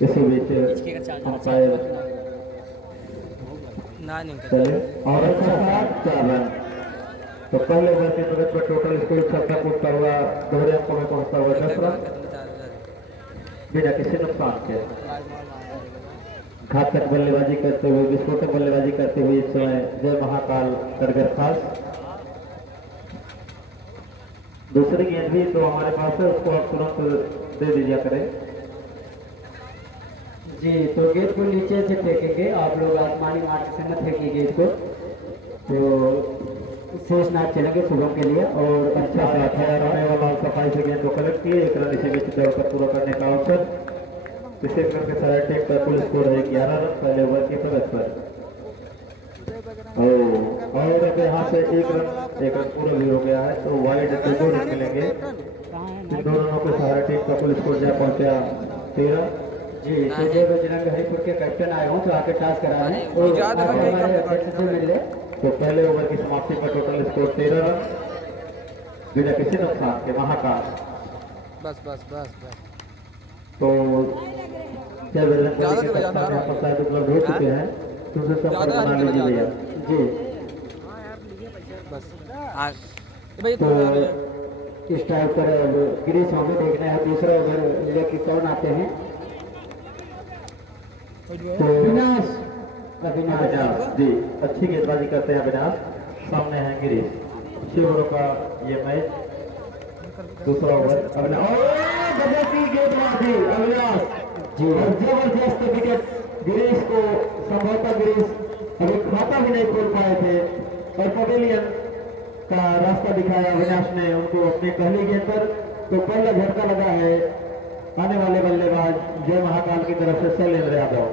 इसी बीच अंपायर चले और अच्छा साथ 4 रन। तो पहले ओवर के प्रगति पर टोटल स्कोर छक्का कूदता हुआ दोहरे अंकों में पहुंचता हुआ 10 रन बिना किसी नुकसान के। घातक बल्लेबाजी करते हुए विस्फोटक बल्लेबाजी करते हुए इस समय जय महाकाल करगर खास। दूसरी गेंद भी तो हमारे पास है, उसको आप तुरंत दे दीजिए करें। जी तो गेंद को नीचे से फेंकेंगे आप लोग, आसमानी मार्ग से मत फेंकिए गेंद को। तो शेषनाग चलेंगे शुभम के लिए और अच्छा साथ है आने वाला सफाई से गेंद को कलेक्ट किए, एक रन इसी बीच दौड़कर पूरा करने का अवसर। इसे करके सारा टेक का कुल स्कोर है 11 रन पहले ओवर की प्रगति पर। और अब यहाँ से एक रन पूरा भी हो गया है, तो वाइड के 2 रन मिलेंगे। इन 2 रनों के सहारे टीम का कुल स्कोर जा पहुंचा 13। जी तो जय बजरंग हरिपुर के कैप्टन आए हूँ तो आके टास्क करा रहे हैं और हमारे अध्यक्ष से मिल ले। तो पहले ओवर की समाप्ति पर टोटल स्कोर 13 रन बिना किसी नुकसान के महाकाल। बस बस बस बस तो जय बजरंग शायद उपलब्ध हो चुके हैं, दूसरे संपर्क बना लीजिए भैया जी। बस तो इस टाइप पर गिरीश हमें देखना है दूसरा ओवर लेके कौन आते हैं। तो अविनाश जी अच्छी गेंदबाजी करते हैं अविनाश, सामने है गिरीश। 6 ओवरों का ये मैच दूसरा ओवर अविनाश गेंदबाजी अविनाश जी और जबरदस्त विकेट गिरीश को। संभवतः गिरीश अभी खाता भी नहीं खोल पाए थे और पवेलियन का रास्ता दिखाया अविनाश ने उनको अपनी पहली गेंद पर। तो पहला झटका लगा है आने वाले बल्लेबाज जय महाकाल की तरफ से शैलेंद्र यादव।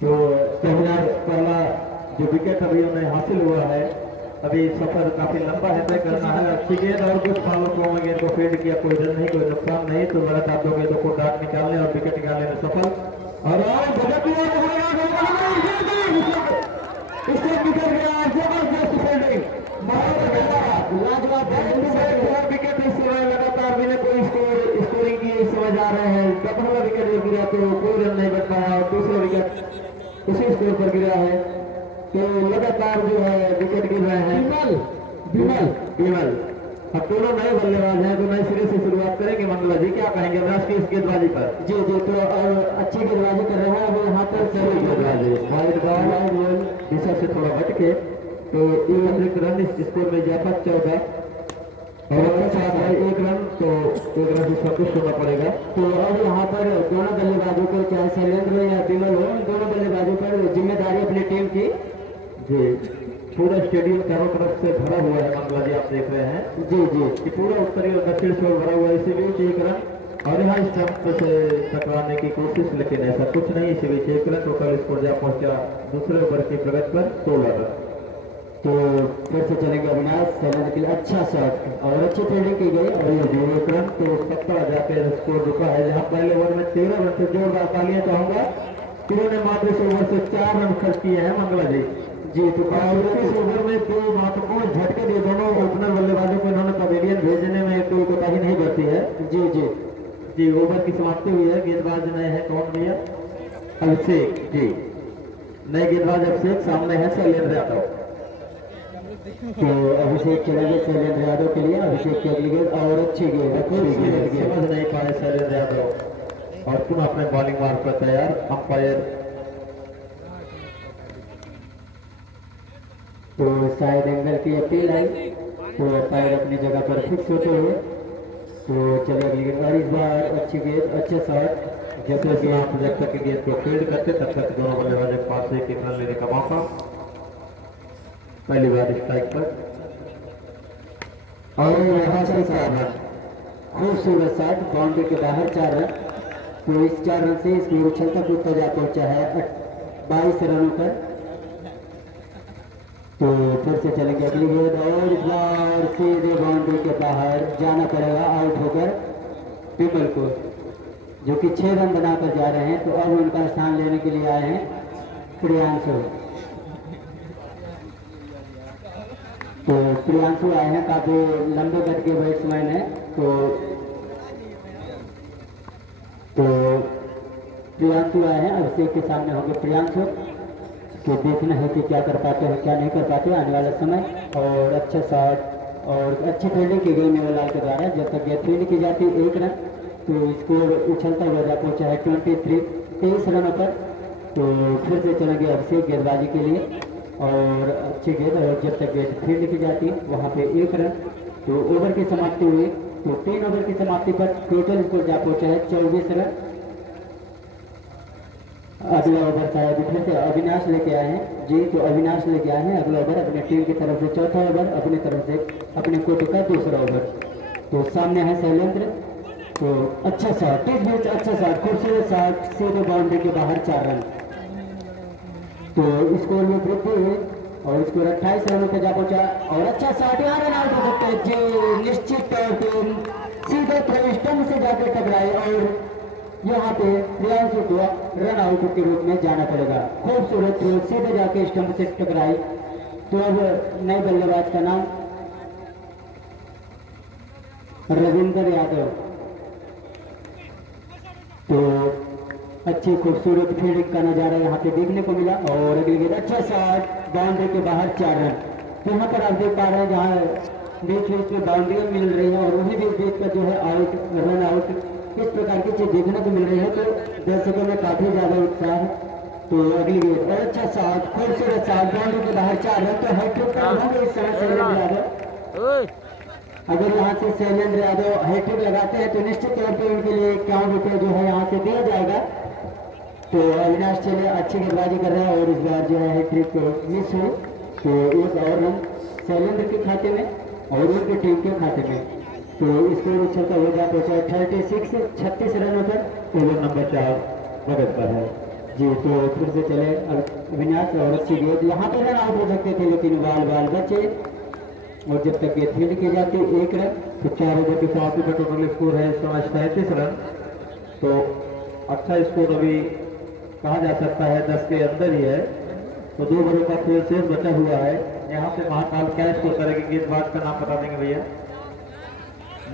तो पहला जो विकेट अभी उन्हें हासिल हुआ है, अभी सफर काफी लंबा है, तय करना है। अच्छी गेंद और कुछ पावर को गेंद को फील्ड किया, कोई रन नहीं कोई नुकसान नहीं। तो गलत आप लोग गेंदों को डाक निकालने और विकेट निकालने में सफल। और जबरदस्त फील्डिंग विकेट इस समय लगातार बिना कोई स्कोरिंग की इस समय जा रहे हैं। पहला विकेट जो गिरा तो कोई रन नहीं बन पाया और दूसरा विकेट उसी स्कोर पर गिरा है। तो लगातार जो है विकेट गिर रहे हैं। विमल अब दोनों नए बल्लेबाज हैं तो नए सिरे से शुरुआत करेंगे। मंगला जी क्या कहेंगे अविनाश की इस गेंदबाजी पर? जी जी तो अच्छी गेंदबाजी कर रहे हैं अभी यहाँ पर सही गेंदबाजी वाइड बॉल दिशा से थोड़ा हटके। तो एक अतिरिक्त रन इस स्कोर में इजाफा 14 और अच्छा है 1 रन, तो 1 रन से संतुष्ट होना पड़ेगा। तो अब यहाँ पर दोनों बल्लेबाजों को चाहे शैलेंद्र या विमल हो, दोनों बल्लेबाजों पर जिम्मेदारी अपनी टीम की। जी पूरा स्टेडियम चारों तरफ से भरा हुआ है मंगला जी, आप देख रहे हैं जी जी कि पूरा उत्तरी और दक्षिण से भरा हुआ है। इसी बीच 1 रन और यहाँ स्टंप से टकराने की कोशिश, लेकिन ऐसा कुछ नहीं। इसी बीच 1 रन टोटल स्कोर जा पहुंचा दूसरे ओवर की प्रगति पर 16 रन। तो फिर से चलेंगे अविनाश शैलेंद्र के लिए अच्छा शॉट और अच्छी फील्डिंग की गई और ये 1 रन तो 17 जाकर स्कोर रुका है। जहाँ पहले ओवर में 13 रन से जोरदार तालियां चाहूंगा। इन्होंने मात्र इस ओवर से 4 रन खर्च किए हैं मंगला जी। जी तो इस ओवर में 2 महत्वपूर्ण झटके दिए दोनों ओपनर बल्लेबाजों को। इन्होंने पवेलियन भेजने में कोई कोताही नहीं बरती है। जी जी जी ओवर की समाप्ति हुई है। गेंदबाज नए हैं कौन भैया? अभिषेक जी, नए गेंदबाज अभिषेक, सामने है शैलेंद्र यादव। तो अभिषेक चलेंगे शैलेंद्र यादव के लिए। अभिषेक की अगली गेंद और अच्छी गेंद समझ नहीं पाए शैलेंद्र यादव और पुनः अपने बॉलिंग मार्ग पर तैयार। अंपायर तो शायद एंगल की अपील आई तो पैर अपनी जगह पर फिक्स होते हुए। तो चलिए अगली गेंद इस बार अच्छी गेंद अच्छे शॉट। जैसे कि आप जब तक गेंद को फील्ड करते तब तक दोनों बल्लेबाजों के पास एक रन लेने का मौका। पहली बार स्ट्राइक पर और यहाँ से 4 रन, खूबसूरत शॉट बाउंड्री के बाहर 4 रन। तो इस 4 रन से इसमें उछलता कूदता जा पहुंचा है 22 रनों पर। तो फिर से चलेंगे अगली गेंद और इस बार सीधे बाउंड्री के बाहर जाना पड़ेगा आउट होकर विमल को, जो कि 6 रन बनाकर जा रहे हैं। तो अब उनका स्थान लेने के लिए आए हैं प्रियांशु। तो प्रियांशु आए हैं, काफी लंबे कद के बैट्समैन है। तो तो प्रियांशु आए हैं, अभिषेक के सामने होंगे प्रियांशु, कि देखना है कि क्या कर पाते हैं क्या नहीं कर पाते आने वाला समय। और अच्छा शॉट और अच्छी फील्डिंग की गई मेवालाल के द्वारा। जब तक गेंद फील्ड की जाती है 1 रन, तो स्कोर उछलता हुआ जा पहुंचा है 23 रनों पर। तो फिर से चलेंगे अभिषेक गेंदबाजी के लिए और अच्छी गेंद, और जब तक गेंद फील्ड की जाती है वहाँ पे 1 रन। तो ओवर की समाप्ति हुई, तो 3 ओवर की समाप्ति पर टोटल स्कोर जा पहुंचा है 24 रन। अगला ओवर शायद फिर से अविनाश लेके आए हैं जी, तो अविनाश लेके आए हैं अगला ओवर अपने टीम की तरफ से, चौथा ओवर अपनी तरफ से, अपने कोटि का दूसरा ओवर। तो सामने है शैलेंद्र, तो अच्छा शॉट, इस बीच अच्छा शॉट, खूबसूरत शॉट, सीधे बाउंड्री के बाहर 4 रन। तो स्कोर में वृद्धि हुई और स्कोर 28 रनों पर जा पहुंचा। और अच्छा शॉट, यहाँ रन आउट हो सकते हैं जी, निश्चित तौर पर सीधे थ्रो स्टंप से जाकर टकराए और यहाँ पे प्रियांशु को रन आउट के रूप में जाना पड़ेगा। खूबसूरत थ्रो सीधे जाके स्टंप से टकराई। तो अब नए बल्लेबाज का नाम रविंद्र यादव। तो अच्छी खूबसूरत फील्डिंग का नजारा यहाँ पे देखने को मिला और अगली गेंद अच्छा शॉट, बाउंड्री के बाहर 4 रन। तो यहाँ पर आप देख पा रहे हैं जहाँ बीच बीच में बाउंड्री मिल रही है और उन्हीं बीच पर जो है आउट, रन आउट, इस प्रकार की चीज देखने को मिल रही है। तो दर्शकों में काफी ज्यादा उत्साह है। तो अगली गेंद और अच्छा शॉट, खूबसूरत शॉट, बाउंड्री के बाहर 4 रन। तो हैट्रिक होंगे इस समय शैलेंद्र यादव। अगर यहाँ से शैलेंद्र यादव हैट्रिक लगाते हैं तो निश्चित तौर पर उनके लिए 51 रुपये जो है यहाँ से दिया जाएगा। तो अविनाश चले अच्छी गेंदबाजी कर रहे हैं और इस बार जो है हैट्रिक मिस हुई। तो 1 और रन शैलेंद्र के खाते में और उनकी टीम के खाते में। तो स्कोर उछलता हुआ जा पहुंचा 36 रनों पर। ओवर नंबर 4 प्रगति पर है जी। तो फिर से चले अविनाश और अच्छी गेंद, यहाँ पर रन आउट हो सकते थे लेकिन बाल बचे और जब तक गेंद फील्ड की जाती 1 रन। तो 4 ओवर की समाप्ति पर टोटल स्कोर है इस समय 37 रन। तो अच्छा स्कोर अभी कहा जा सकता है 10 के अंदर ही है। तो 2 ओवरों का खेल शेष बचा हुआ है। यहाँ से महाकाल क्या स्कोर करेगी, गेंदबाज का नाम बता देंगे भैया।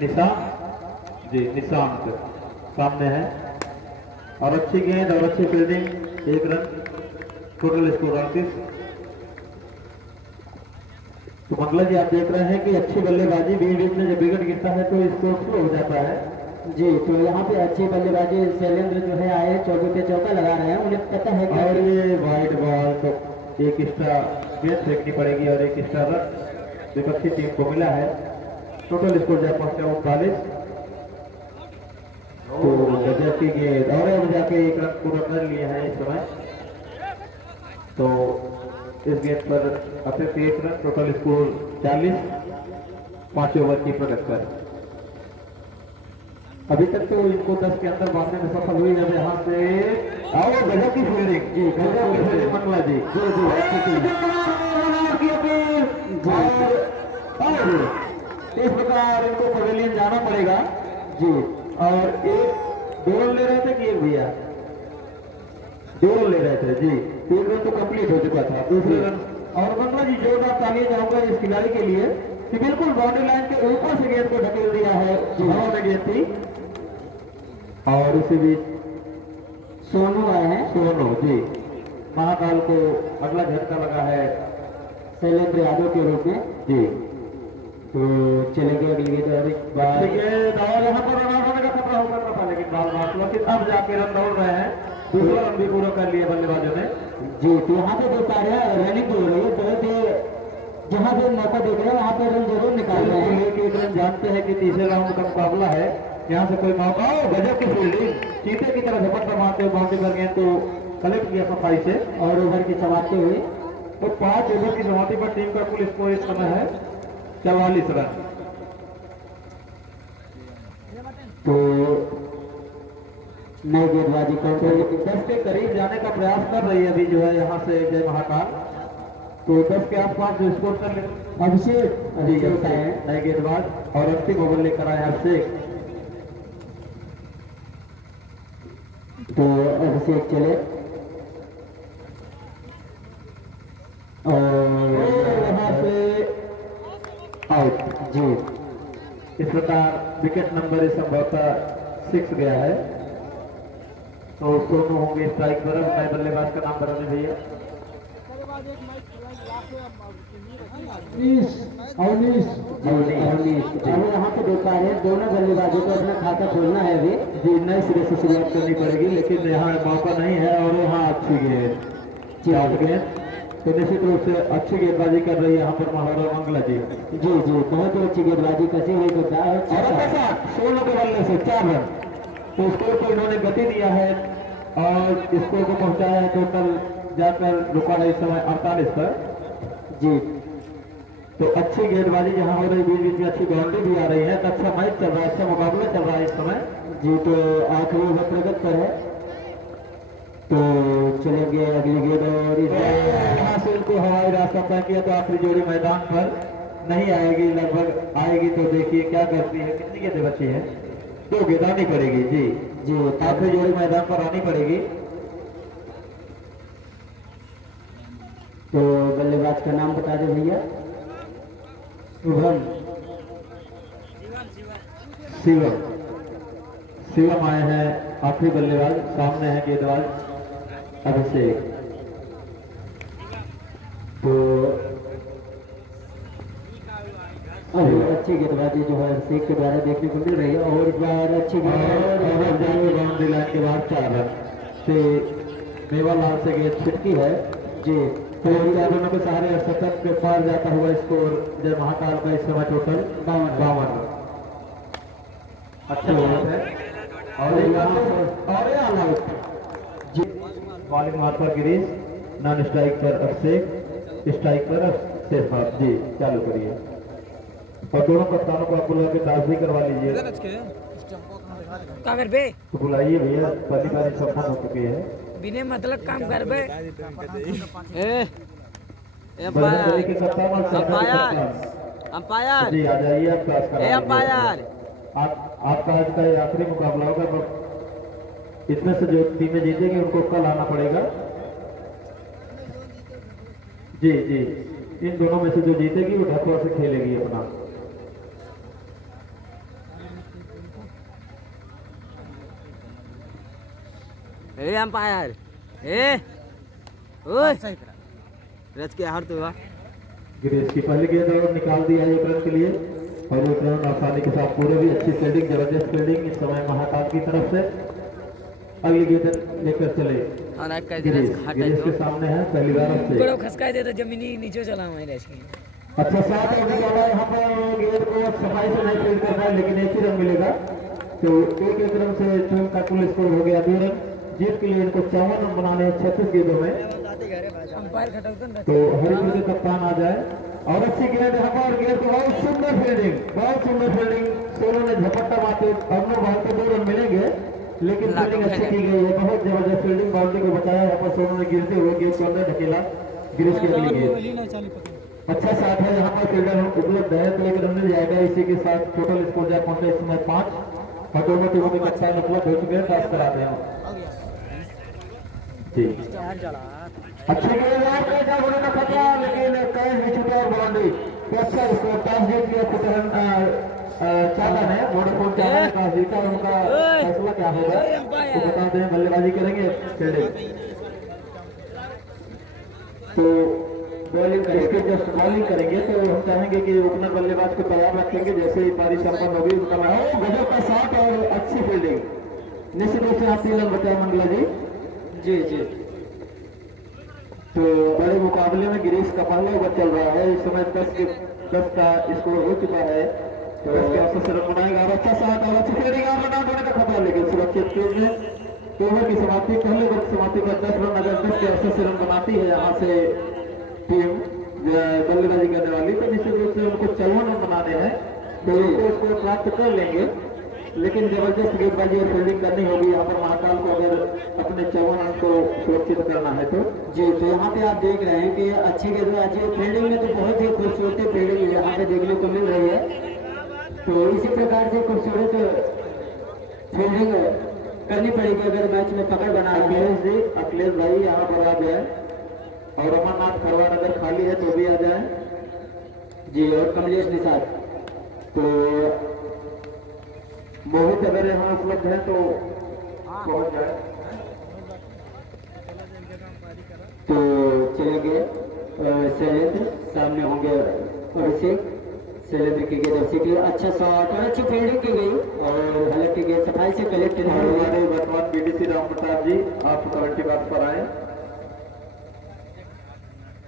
निशांत जी, निशांत सामने है और अच्छी गेंद और अच्छी फील्डिंग, 1 रन, टोटल स्कोर 38। तो मंगला जी आप देख रहे हैं कि अच्छी बल्लेबाजी बीच बीच में जब विकेट गिरता है तो स्कोर स्लो हो जाता है जी। तो यहाँ पे अच्छी बल्लेबाजी शैलेंद्र जो है आए, चौके पे चौका लगा रहे हैं, उन्हें पता है कि और ये वाइड बॉल तो एक एक्स्ट्रा गेंद फेंकनी पड़ेगी और एक एक्स्ट्रा रन विपक्षी टीम को मिला है। टोटल स्कोर जा पहुंचा 39। तो गजब की गेंद और अब जाके 1 रन पूरा कर लिया है इस समय। तो इस गेंद पर अतिरिक्त 1 रन, टोटल स्कोर 40, 5 ओवर की प्रगति पर। अभी तक तो इनको 10 के अंदर बांधने में सफल हुई है। यहाँ से आओ गजब की फील्डिंग जी, गजब की फील्डिंग मंगला जी जी जी और इस प्रकार इनको पवेलियन जाना पड़ेगा जी। और 2 रन ले रहे थे कि 1 भैया 2 रन ले रहे थे जी। 3 रन तो कंप्लीट हो चुका था, दूसरे रन। और मंगला जी जोरदार तालियां जाऊंगा इस खिलाड़ी के लिए कि बिल्कुल बाउंड्री लाइन के ऊपर से गेंद को ढकेल दिया है, हवा में गेंद थी। और इसी बीच सोनू आए हैं, सोनू जी, महाकाल को अगला झटका लगा है शैलेंद्र यादव के रूप में जी। तो चलेंगे अगली गेंद और एक बार और यहाँ पर रन आउट होने का खतरा हो सकता था लेकिन बाल बात हुआ कि अब जाके रन दौड़ रहे हैं। दूसरा रन भी पूरा कर लिया बल्लेबाजों ने जी। तो यहाँ पे देख पा रहे हैं रनिंग हो रही है, बहुत ही जहाँ पे मौका देख रहे हैं वहाँ पे रन जरूर निकाल रहे हैं। 1 रन जानते हैं कि तीसरे राउंड का मुकाबला है, यहाँ से कोई मौका। गजब की फील्डिंग, चीते की तरह झपट मारते बाउंड्री पर गेंद तो कलेक्ट किया सफाई से और ओवर की समाप्ति हुई। तो 5 ओवर की समाप्ति पर टीम का कुल स्कोर इस समय है 44 रन। तो नई गेंदबाजी करते हुए 10 के करीब जाने का प्रयास कर रही है अभी जो है यहाँ से जय महाकाल। तो 10 के आसपास जो स्कोर कर ले अभिषेक जी नए गेंदबाज और अंतिम ओवर लेकर आए अभिषेक। तो अभिषेक चले और वहां से आउट जी। इस प्रकार विकेट नंबर संभवतः 6 गया है। तो सोनू होंगे स्ट्राइक पर। नए बल्लेबाज का नाम बता दें भैया। अवनीश अभी यहाँ पे देख पा रहे हैं दोनों बल्लेबाजों को अपना खाता खोलना है अभी। जी नए सिरे से शुरुआत करनी पड़ेगी, लेकिन यहाँ मौका नहीं है और यहाँ अच्छी गेंद, चार गेंद, तो निश्चित रूप से अच्छी गेंदबाजी कर रही है यहाँ पर महाराणा मंगला जी। जी बहुत ही अच्छी गेंदबाजी कसी हुई करता है। और 16 के बल्ले से 4 रन, तो स्कोर को इन्होंने गति दिया है और स्कोर को पहुंचाया है टोटल जाकर रुका है इस समय 48 पर। जी तो अच्छी गेंदबाजी जहां हो रही, बीच बीच में अच्छी बाउंड्री भी आ रही है, तो अच्छा मैच चल रहा है, अच्छा मुकाबला चल रहा है इस समय। जी तो आखिरी ओवर प्रगति पर है, तो चलेंगे अगली गेंद। और यहाँ से उनको हवाई रास्ता तय किया, तो आखिरी जोड़ी मैदान पर नहीं आएगी, लगभग आएगी तो देखिए क्या करती है। कितनी गेंदें बची है? 2 गेंद आनी पड़ेगी। जी आखिरी जोड़ी मैदान पर आनी पड़ेगी। तो बल्लेबाज का नाम बता दे भैया। शुभम शिवम आए हैं आखिरी बल्लेबाज, सामने है गेंदबाज अभिषेक। तो अभी अच्छी गेंदबाजी जो है अभिषेक के द्वारा देखने को मिल रही है। और इस बार अच्छी बाउंड्री लाइन के बाद 4 रन से मेवालाल से गेंद छिटकी है। जी तो दोनों के सहारे 70 के पार जाता हुआ स्कोर जय महाकाल का इस समय टोटल 52 रन। अच्छा है और ऑल आउट। जी बॉलिंग मार पर गिरीश, नॉन स्ट्राइक पर अभिषेक, स्ट्राइक पर शेरफात। जी चालू करिए और दोनों कप्तानों को आप बुला के दास भी करवा लीजिए। कागर बे तो बुलाइए भैया, पहली बार संपन्न हो चुकी है। बिना मतलब काम कर बे। बजरंगबली के कप्तान और सरदार के कप्तान। अंपायर जी आ जाइए, आप क्लास करा लीजिए। अंपायर आपका आज का ये आखिरी मुकाबला होगा, इसमें से जो टीमें जीतेंगी उनको कल आना पड़ेगा। जी इन दोनों में से जो जीतेगी वो ढकवा से खेलेगी अपना। अंपायर रच के हार तो गिरीश की पहली गेंद और निकाल दिया 1 रन के लिए, और 1 रन आसानी के साथ पूरे भी। अच्छी फील्डिंग, जबरदस्त फील्डिंग इस समय महाकाल की तरफ से। अगली गेंद लेकर चले गिरीश के सामने है पहली बार से खसका दे तो जमीनी नीचे चला हमारे। अच्छा साथ निकाला यहाँ पर गेंद को सफाई से नहीं फील्ड कर पाए, लेकिन 1 ही रन मिलेगा। तो 1 रन से टीम का कुल स्कोर हो गया 2 रन। जीत के लिए इनको 54 रन बनाने हैं 36 गेंदों में। तो हरिपुर के कप्तान आ जाए और अच्छी गेंद यहाँ पर, गेंद बहुत सुंदर फील्डिंग। सोनू ने झपट्टा मारते दोनों बॉल पे 2 रन मिलेंगे, लेकिन फील्डिंग अच्छी की गई है, बहुत जबरदस्त फील्डिंग। बाउंड्री को बचाया यहाँ पर सोनू ने, गिरते हुए गेंद को अंदर ढकेला। गिरीश की अगली गेंद अच्छा साथ है, यहाँ पर फील्डर उपलब्ध है तो 1 रन मिल जाएगा। इसी के साथ टोटल स्कोर जा पहुंचे इस समय 5, और दोनों टीमों के कप्तान उपलब्ध हो चुके हैं, पास कराते हैं जी। अच्छी गेंद उन्होंने खतरा, लेकिन कैच भी छूटा और बाउंड्री। तो अच्छा स्कोर, टॉस जीत गया चालन है, वोडाफोन चालन टॉस जीता। उनका फैसला क्या होगा वो बताते हैं, बल्लेबाजी करेंगे फील्डिंग। तो इसके जस्ट बॉलिंग करेंगे तो हम चाहेंगे कि ओपनर बल्लेबाज को तैयार रखेंगे। जैसे ही पारी संपन्न होगी उनका गजब का शॉट और अच्छी फील्डिंग। निश्चित रूप से आप 3 रन बताए मंगला जी। तो बड़े मुकाबले में गिरीश का पहला ओवर चल रहा है इस समय। 10 का स्कोर हो चुका है, तो इसके अवसर से रन बनाएगा। और अच्छा शॉट और अच्छी फील्डिंग, रन आउट होने का खतरा, लेकिन सुरक्षित फील्ड में ओवर की समाप्ति, पहले ओवर की समाप्ति पर 10 रन अगर 10 के अवसर से रन बनाती है यहाँ से टीम बल्लेबाजी करने वाली, तो निश्चित रूप से उनको 54 रन बनाने हैं, तो उनको स्कोर प्राप्त कर लेंगे। लेकिन जबरदस्त गेंदबाजी और फील्डिंग करनी होगी यहाँ पर महाकाल को, अगर अपने 54 रन को सुरक्षित करना है तो। जी तो यहाँ पे आप देख रहे हैं कि अच्छी गेंदबाजी और फील्डिंग में तो बहुत ही खूबसूरत फील्डिंग यहाँ पे देखने को मिल रही है। तो इसी प्रकार से खूबसूरत फील्डिंग करनी पड़ेगी अगर मैच में पकड़ बना है। अखिलेश भाई यहाँ पर आ जाए, और अमरनाथ खरवार अगर खाली है तो भी आ जाए जी, और कमलेश निषाद। तो मोहित अगर यहाँ उपलब्ध है तो पहुंच जाए। तो चलेंगे शैलेंद्र, सामने होंगे अभिषेक। शैलेंद्र की गेंद अभिषेक लिए अच्छा शॉट और अच्छी फील्डिंग की गई और हालांकि गेंद सफाई से कलेक्ट नहीं हुई। हमारे वर्तमान बीडीसी राम प्रताप जी, आप कमेंट्री बॉक्स पर आए।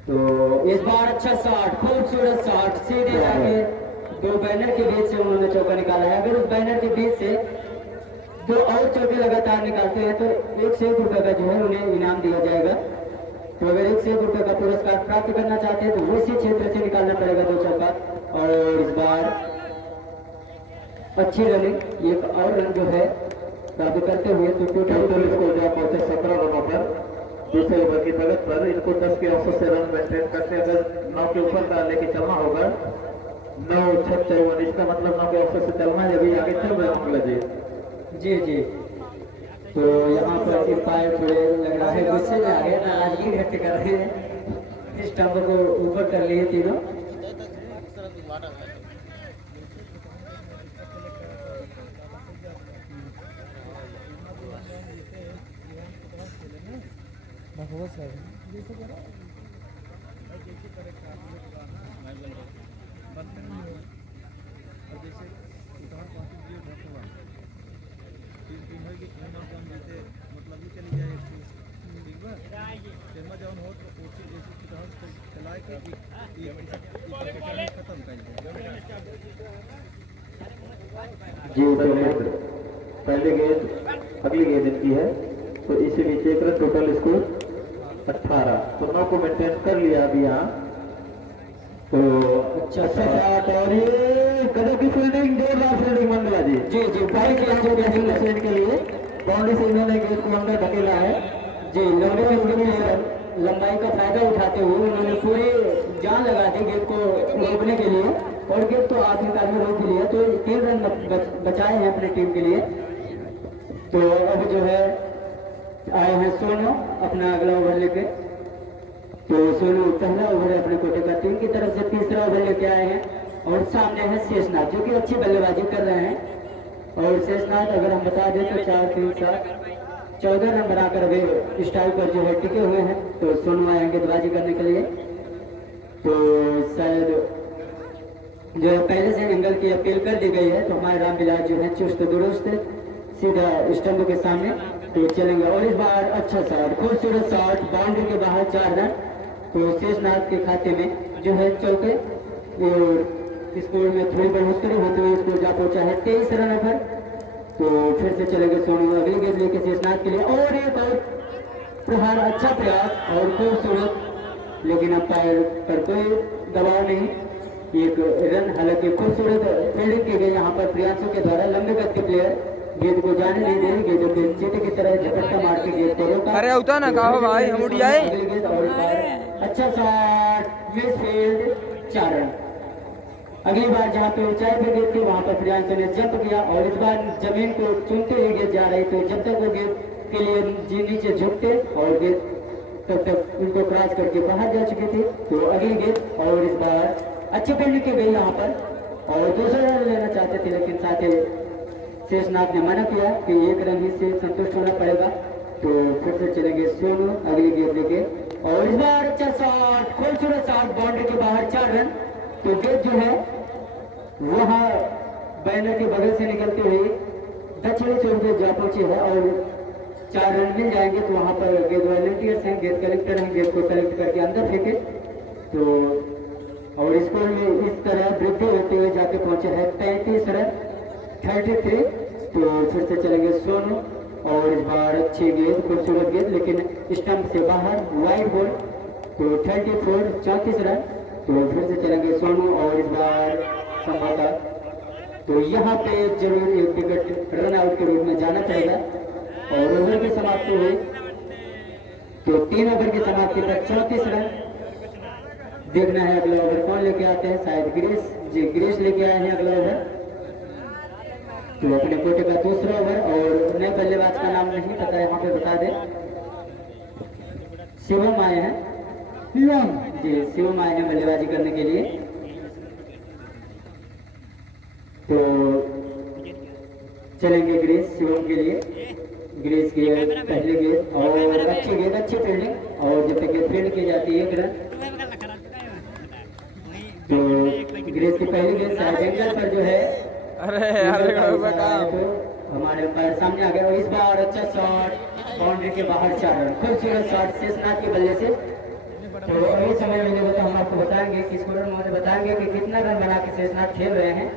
तो इस बार अच्छा शॉट, खूबसूरत शॉट, सीधे जाके दो बैनर के बीच से उन्होंने चौका निकाला है। अगर उस बैनर के बीच से दो और चौके लगातार निकालते हैं तो 1 से 1 रुपए का जो है उन्हें इनाम दिया जाएगा। तो अगर 1 से 1 रुपए का पुरस्कार प्राप्त करना चाहते हैं तो उसी क्षेत्र से निकालना पड़ेगा 2 चौका। और इस बार अच्छी रनिंग, एक और रन जो है प्राप्त करते हुए तो टोटल स्कोर जो पहुंचे 17 रनों पर। दूसरे ओवर की प्रगति पर इनको 10 के औसत से रन मेंटेन करते, अगर 9 के ऊपर का लेके चलना होगा। 9 6 54, इसका मतलब 9 के औसत से चलना है, अभी आगे चल रहे होंगे जी। जी जी। तो यहाँ पर एम्पायर थोड़े लग रहा है गुस्से में आ गए, नाराजगी व्यक्त कर रहे हैं। स्टंप को ऊपर कर लिए तीनों। जी तो पहले गेंद अगली गेंद इनकी है, तो इसी बीच एक रन, टोटल स्कोर 18। तो 9 को मेंटेन कर लिया अभी यहाँ। तो अच्छा शॉट और ये गजब की फील्डिंग, जोरदार फील्डिंग मंगला जी। जी जी, भाई के लिए सेट के लिए बाउंड्री से इन्होंने गेंद को अंदर धकेला है। जी, लंबे लंबाई का फायदा उठाते हुए उन्होंने पूरी जान लगा दी गेंद को रोकने के लिए और गेंद को आखिरकार में रोक लिया। तो 3 रन बचाए हैं अपनी टीम के लिए। तो अब जो है आए हैं सोनू अपना अगला ओवर लेके। तो सोनू पहला ओवर है अपने कोटे का, टीम की तरफ से तीसरा ओवर लेके आए हैं। और सामने है शेषनाथ जो कि अच्छी बल्लेबाजी कर रहे हैं। और शेषनाथ अगर हम बता दें तो 4 3 7 14 रन बनाकर अभी स्टाइल पर जो है टिके हुए हैं। तो सोनू आए हैं गेंदबाजी करने के लिए। तो शायद जो है पहले से एंगल की अपील कर दी गई है, तो हमारे रामविलास जो है चुस्त दुरुस्त सीधा स्टंप के सामने तो चलेंगे। और इस बार अच्छा शॉट, खूबसूरत शॉट, बाउंड्री के बाहर 4 रन। तो शेषनाथ के खाते में जो है चौके और स्कोर में थोड़ी बढ़ोतरी होते हुए स्कोर जा पहुंचा है 23 रन पर। तो फिर से चलेंगे सोनू अगली गेंद लेके शेषनाथ के लिए। और एक और प्रहार, अच्छा प्रयास और खूबसूरत, लेकिन अंपायर पर कोई दबाव नहीं, एक रन। हालांकि खूबसूरत फील्डिंग की गई यहाँ पर प्रियांशु के द्वारा। लंबे गति के प्लेयर गेंद को जाने नहीं दे, गेंद को चीटे की तरह झपट्टा मार के गेंद को रोका। अरे उठा ना कहो भाई, हम उठ जाए। अच्छा शॉट, मिस फील्ड, 4 रन। अगली बार जहाँ पे ऊंचाई पे गेंद थी वहां पर प्रियांशु ने जंप किया और इस बार जमीन को चूमते हुए गेंद जा रही। तो जब तक वो गेंद के लिए जी नीचे झुकते और गेंद तब तक उनको क्रॉस करके बाहर जा चुकी थी। तो अगली गेंद और इस बार अच्छी फील्डिंग की गई यहाँ पर और दूसरा रन लेना चाहते थे, लेकिन साथ ही शेषनाथ ने मना किया कि 1 रन ही से संतुष्ट होना पड़ेगा। तो फिर से चलेंगे सोनू अगली गेंद लेके। और इस बार अच्छा शॉट, खूबसूरत शॉट, बाउंड्री के बाहर 4 रन। तो गेंद जो है वहाँ बैनर के बगल से निकलती हुई दक्षिणी छोर पे जा पहुंची है और 4 रन मिल जाएंगे। तो वहाँ पर गेंद वॉलंटियर्स हैं, गेंद कलेक्टर हैं, गेंद को कलेक्ट करके अंदर फेंके। तो और स्कोर में इस तरह वृद्धि होते हुए जाके पहुंचे है 35 रन 33। तो फिर से चलेंगे सोनू और इस बार अच्छी गेंद, खूबसूरत गेंद, लेकिन स्टंप से बाहर, वाइड बॉल। तो 34 34 रन। तो फिर से चलेंगे सोनू और इस बार संभवतः तो यहाँ पे जरूर एक विकेट रन आउट के रूप में जाना पड़ेगा। और ओवर की समाप्ति हुई तो 3 ओवर की समाप्ति पर 34 रन। देखना है अगला ओवर कौन लेके आते हैं, शायद गिरीश जी, गिरीश लेके आए हैं अगला ओवर। तो अपने कोटे का दूसरा ओवर और नए बल्लेबाज का नाम नहीं पता, यहाँ पे बता दें शिवम आए हैं। जी, शिवम आए हैं बल्लेबाजी करने के लिए। तो चलेंगे गिरीश शिवम के लिए ग्रीस की पहले गेंद और अच्छी गेंद, अच्छी फील्डिंग, और जब तक गेंद फील्ड की जाती है 1 रन। तो ग्रीस की पहली गेंद साइड एंगल पर जो है अरे यार काम तो हमारे अंपायर सामने आ गया, और इस बार अच्छा शॉट बाउंड्री के बाहर 4 रन, खूबसूरत शॉट शेषनाथ के बल्ले से। तो अभी समय मिलेगा तो हम आपको बताएंगे कि स्कोरर महोदय बताएंगे कि कितना रन बना के शेषनाथ खेल रहे हैं।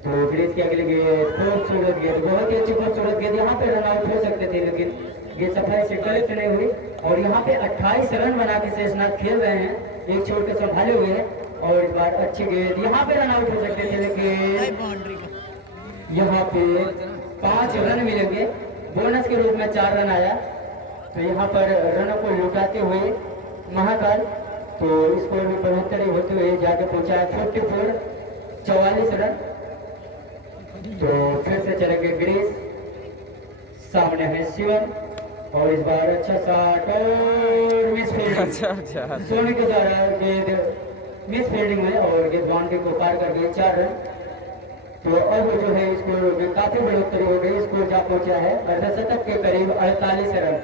तो ग्रीस की अगली गेंद, खूबसूरत गेंद, बहुत ही अच्छी खूबसूरत गेंद, यहाँ पे रन आउट हो सकते थे लेकिन गेंद सफाई से कलेक्ट नहीं हुई, और यहाँ पे 28 रन बना के शेषनाथ खेल रहे हैं, एक छोड़ के संभाले हुए हैं। और इस बार अच्छी गेंद, यहाँ पे रन आउट हो सकते थे लेकिन यहाँ पे 5 रन मिलेंगे, बोनस के रूप में 4 रन आया। तो यहाँ पर रनों को लुटाते हुए महाकाल तो स्कोर में बढ़ोतरी होते हुए जाके पहुंचा है 44 रन। तो फिर से चलेंगे ग्रीस, सामने है शिवम, और इस बार अच्छा शॉट और मिस फील्डिंग, अच्छा सोनी के द्वारा गेंद मिस फील्डिंग में, और गेंद बाउंड्री को पार कर गई 4 रन। तो अब जो है स्कोर में काफी बढ़ोतरी हो गई, स्कोर जा पहुंचा है अर्धशतक के करीब 48 रन।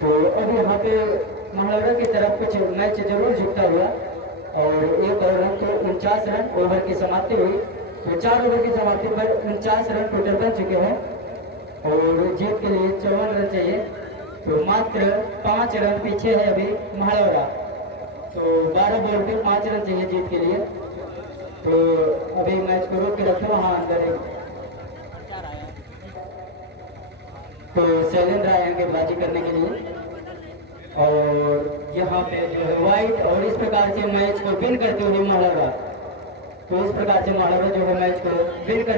तो अब यहाँ पे महावरा की तरफ कुछ मैच जरूर झुकता हुआ, और एक और रन तो 49 रन ओवर की समाप्ति हुई। तो 4 ओवर की समाप्ति पर 49 रन टोटल बन चुके हैं, और जीत के लिए 54 रन चाहिए। तो मात्र 5 रन पीछे है अभी महावरा, तो 12 बॉल पे 5 रन चाहिए जीत के लिए। तो अभी मैच को रोक के रखो वहाँ अंदर एक, तो शैलेंद्र आएंगे बाजी करने के लिए, और यहाँ पे जो है व्हाइट, और इस प्रकार से मैच को विन करते हुए महावरा, तो इस प्रकार से महावरा जो है मैच को विन कर